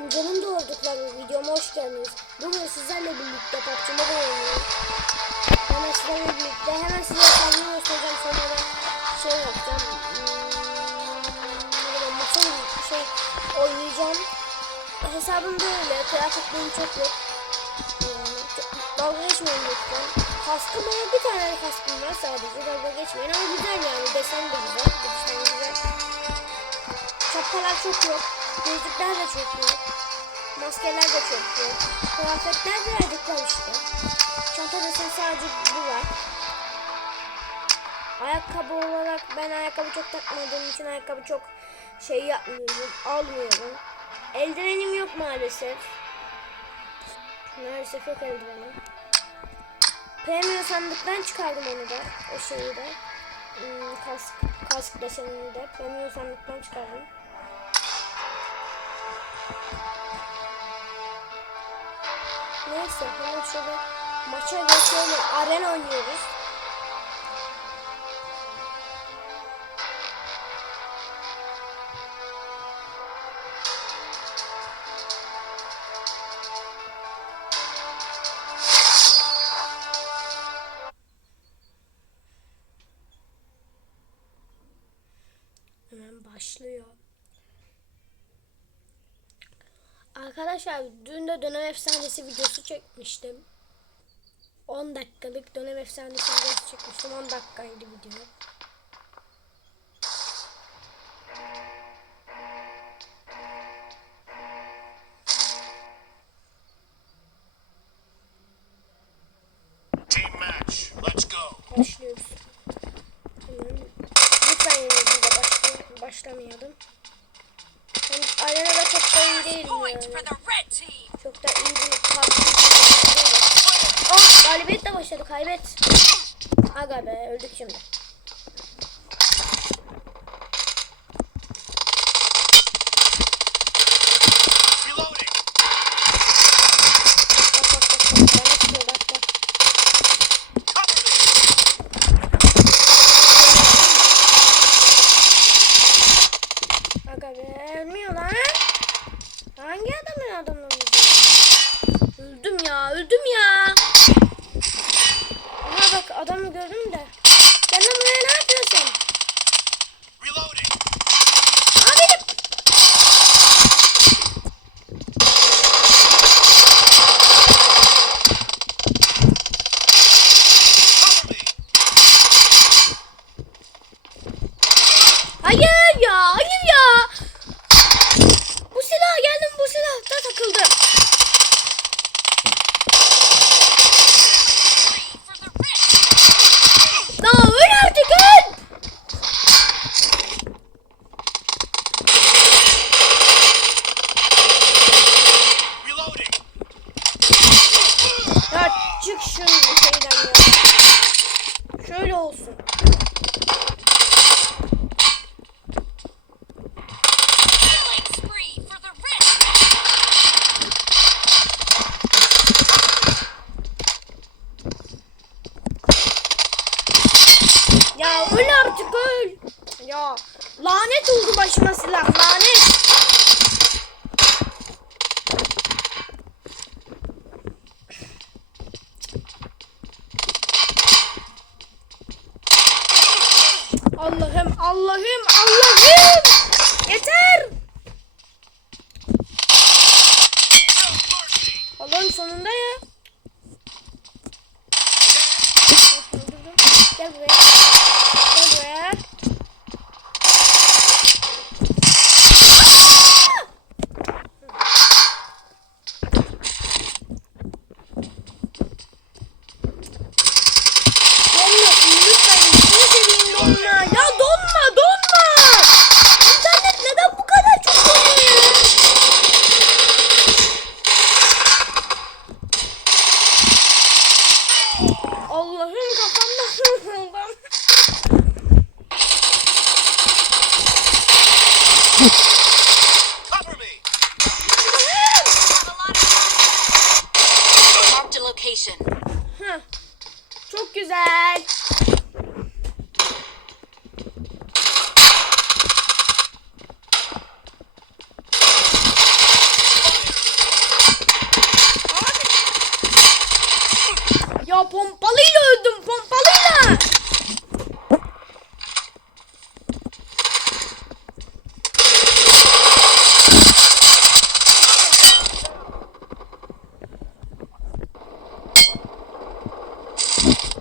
Amcamın doğurdukları videoma hoş geldiniz. Bugün sizlerle birlikte PUBG Mobile oynuyoruz. Hemen sizlerle birlikte hemen size kendimi göstereceğim sonra da şey yapacağım. Hmm, böyle maça bir şey oynayacağım. Hesabım böyle. Kıyafetlerim çok yok. Yani çok- dalga geçmeyin lütfen. Kaskım ama bir tane kaskım var sadece. Dalga geçmeyin ama güzel yani. Desen de güzel. Desen güzel. Şapkalar çok yok. Gözlükler de çok yok. Maskeler de çok yok. Kıyafetler birazcık var işte. Çanta desen sadece bu var. Ayakkabı olarak ben ayakkabı çok takmadığım için ayakkabı çok şey yapmıyorum. Almıyorum. Eldivenim yok maalesef. Maalesef yok eldivenim. Premium sandıktan çıkardım onu da. O şeyi de. Hmm, kask, kask desenini de. Premium sandıktan çıkardım. Neyse hemen şöyle maça geçelim. Arena oynuyoruz. Hemen başlıyor. Arkadaşlar dün de dönem efsanesi videosu çekmiştim. 10 dakikalık dönem efsanesi videosu çekmiştim. 10 dakikaydı video. Çok da iyi bir PUBG değilim. Ah galibiyetle başladı kaybet. Aga be öldük şimdi. Aga be ölmüyor lan. Hangi adamın adamı Öldüm ya öldüm ya. Aha bak adamı gördüm de. Gel lan Ya lanet oldu başıma silah lanet. Allah'ım Allah'ım Allah'ım. benim kafamda ben. Heh. Çok güzel. Ya pompalıyla öldüm pompalıyla.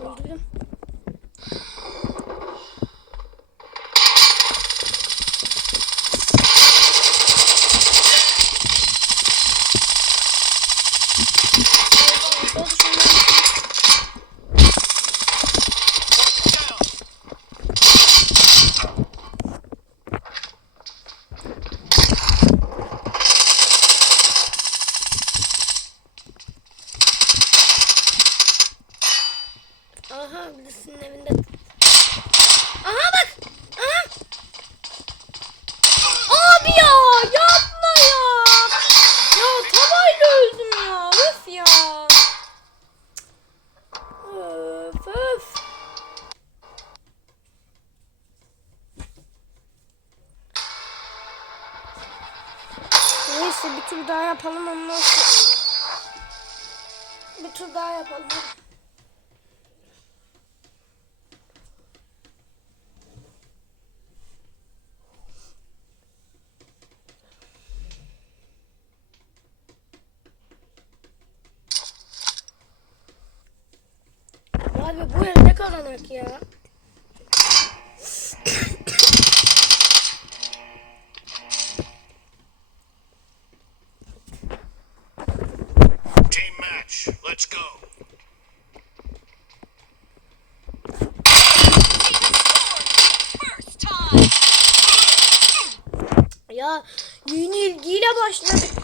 Öldürdüm. Sol düşünüyorum. Down. Aha birisinin evinde. Aha bak. Aha. Abi ya yapma ya. Ya tavayla öldüm ya. Öf ya. Öf öf. Neyse bir tur daha yapalım ondan. Bir tur daha yapalım. Abi bu ev ne karanlık ya. İlgiyle başladık.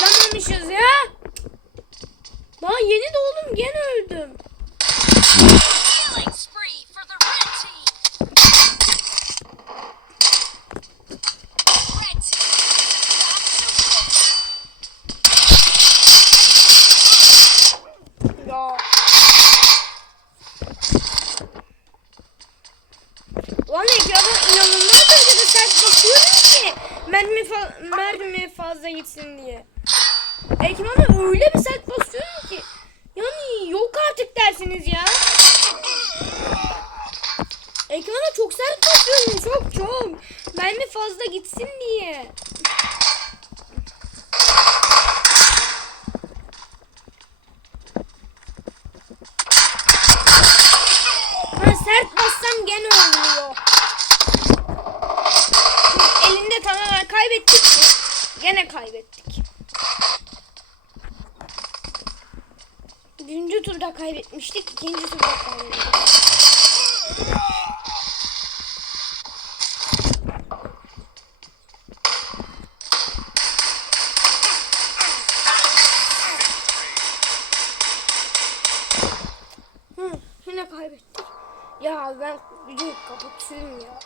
Başlamamışız ya. Daha yeni doğdum gene öldüm. Ya. Lan ekrana inanılmaz derecede sert mermi, fa- mermi fazla gitsin diye. Ekran'a öyle bir sert basıyorum ki. Yani yok artık dersiniz ya. Ekrana çok sert basıyorum çok çok. Mermi fazla gitsin diye. Ben sert bassam gene oluyor. Elinde tamamen kaybettik. mi? Gene kaybettik. Birinci turda kaybetmiştik, ikinci turda kaybettik. Yine kaybettik. Ya ben videoyu kapatıyorum ya.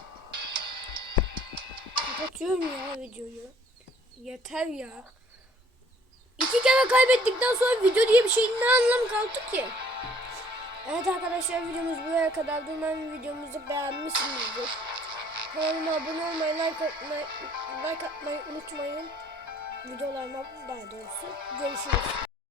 Kapatıyorum ya videoyu. Yeter ya. İki kere kaybettikten sonra video diye bir şeyin ne anlamı kaldı ki? Evet arkadaşlar videomuz buraya kadardı. Umarım videomuzu beğenmişsinizdir. Kanalıma abone olmayı, like atmayı, like atmayı unutmayın. Videolarıma daha doğrusu. Görüşürüz.